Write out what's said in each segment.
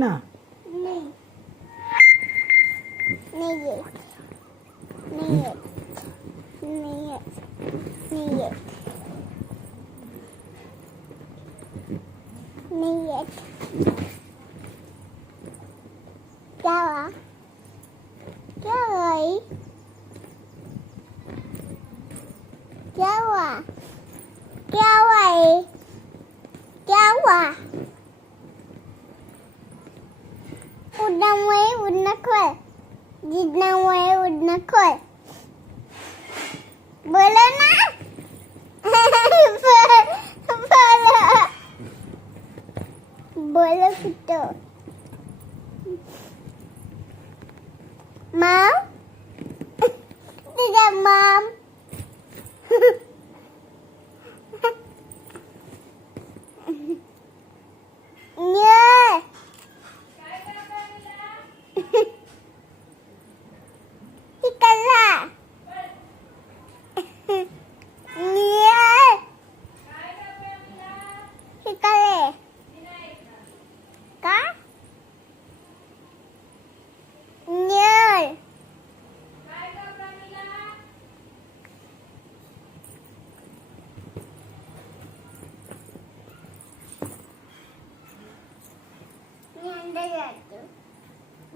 ना नहीं नहीं ये नहीं ये नहीं ये नहीं ये नहीं ये क्या हुआ क्या हुआ क्या हुआ क्या हुआ क्या हुआ उडण्यामुळे उडणं खोल जिजण्यामुळे उडणं खोल बोलो ना बोलो कुठं माम तुझ्या माम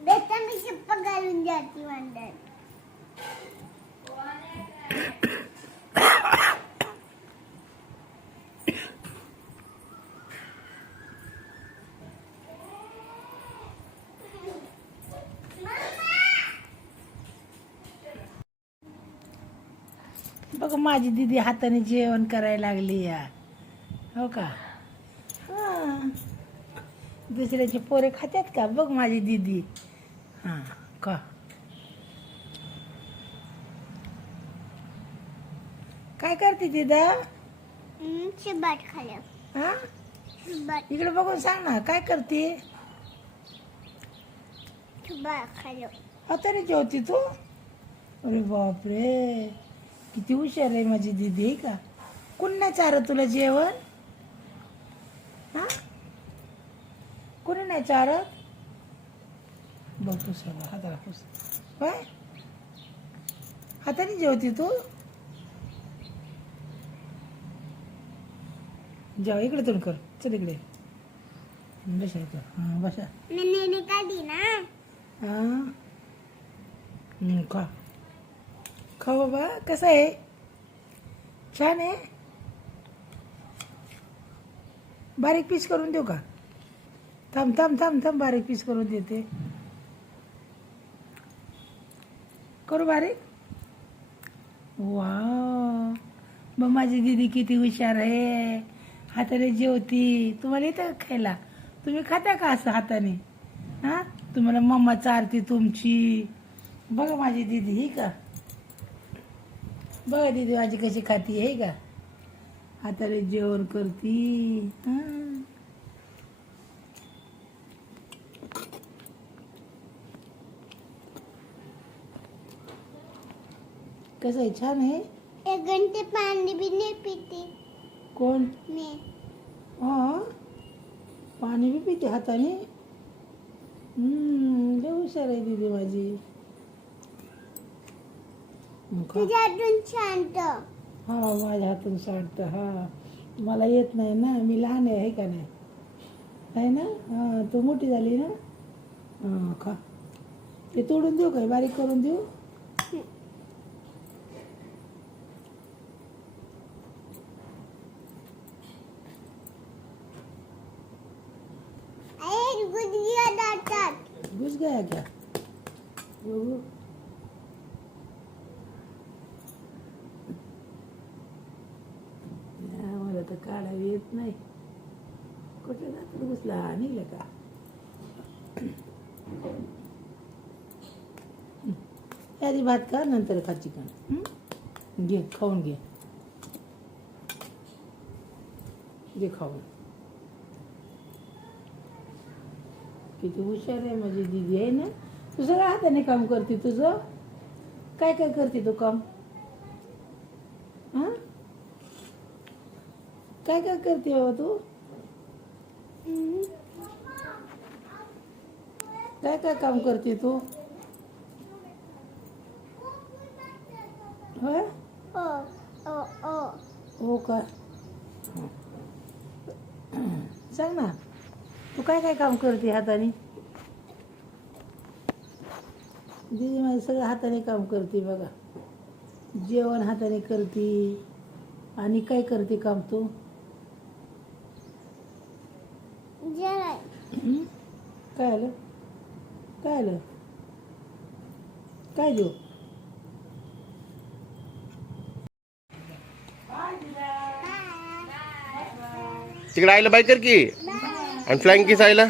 बेटा मी शिप्पा घालून जाती अंदर बघ माझी दीदी हाताने जेवण करायला लागली या हो का दुसऱ्याचे पोरे खात्यात का बघ माझी दीदी हां का काय करते दीदा शिबाट खाल्लं हां शिबाट इकडे बघून सांग ना काय करते शिबाट खाल्लं हाताने जेवती तू अरे बापरे किती हुशार आहे माझी दीदी आहे का कोण नाही चारत तुला जेवण हां कोणी नाही चारत बघ पुसायला हाताला पुस काय हाताने जेवती तू जेव इकडे तोंड कर चल इकडे बसा इथं हां बसा नन्हीने काढी ना हां खा खा बाबा कसं आहे छान आहे बारीक पीस करून देऊ का थांब थांब थांब थांब बारीक पीस करून देते करू बारीक वा मग माझी दीदी किती हुशार आहे हाताने जेवती तुम्हाला येतं का खायला तुम्ही खाता का असं हाताने हां तुम्हाला मम्मा चारती तुमची बघा माझी दीदी ही का बघा दीदी माझी कशी खाती आहे का हाताने जेवण करती हां कसं आहे छान आहे 1 घंटे पाणी भी नहीं पीती कोण मैं हां पाणी बी पिते हाताने लय हुशार आहे दीदी माझी तुझ्या हातून शांत हा माझ्या हातून सांगतं हा मला येत नाही ना मी लहान आहे का नाही आहे ना? हा तू मोठी झाली ना. हा खा. ते तोडून देऊ काय? बारीक करून देऊ? अरे गुडघ्या दातात. घुस गया क्या? बघू. मला तर काढावी येत नाही. कुठे दातात घुसला? निघलं का? आधी भात खा, नंतर खा चिकन. घे, खाऊन घे. घे खाऊन. किती हुशार आहे माझी दीदी आहे ना. तू सगळं हाताने काम करते. तुझं काय काय करते तू काम? हा काय काय करते बाबा तू? काय काय काम करते तू? होय? ओ ओ ओ हो का? सांग ना, तू काय काय काम करते हाताने? दीदी माझं सगळं हाताने काम करते बघा. जेवण हाताने करते. आणि काय करते काम तू? जरा काय आलं? काय आलं? काय देऊ? तिकडे आईला बाय कर की. आणि फ्लाइंग किस आईला.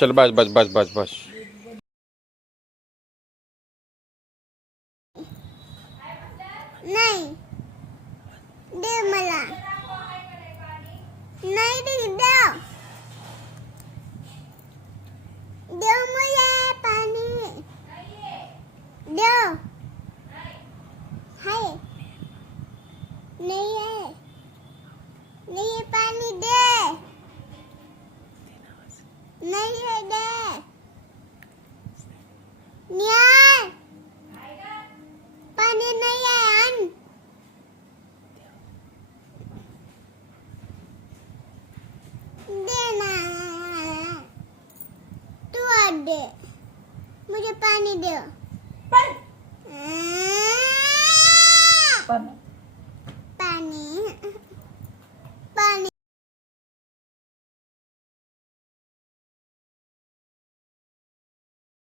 चल बस बस बस बस बस. नाही दे मला. नाही दे दे. दे मला पाणी. दे. हाय. नाही आहे. नाही आहे पाणी दे. नाही आहे दे. न्याय. पाणी नाही आहे आण. दे ना. तू आण दे. मुझे पानी दे. पण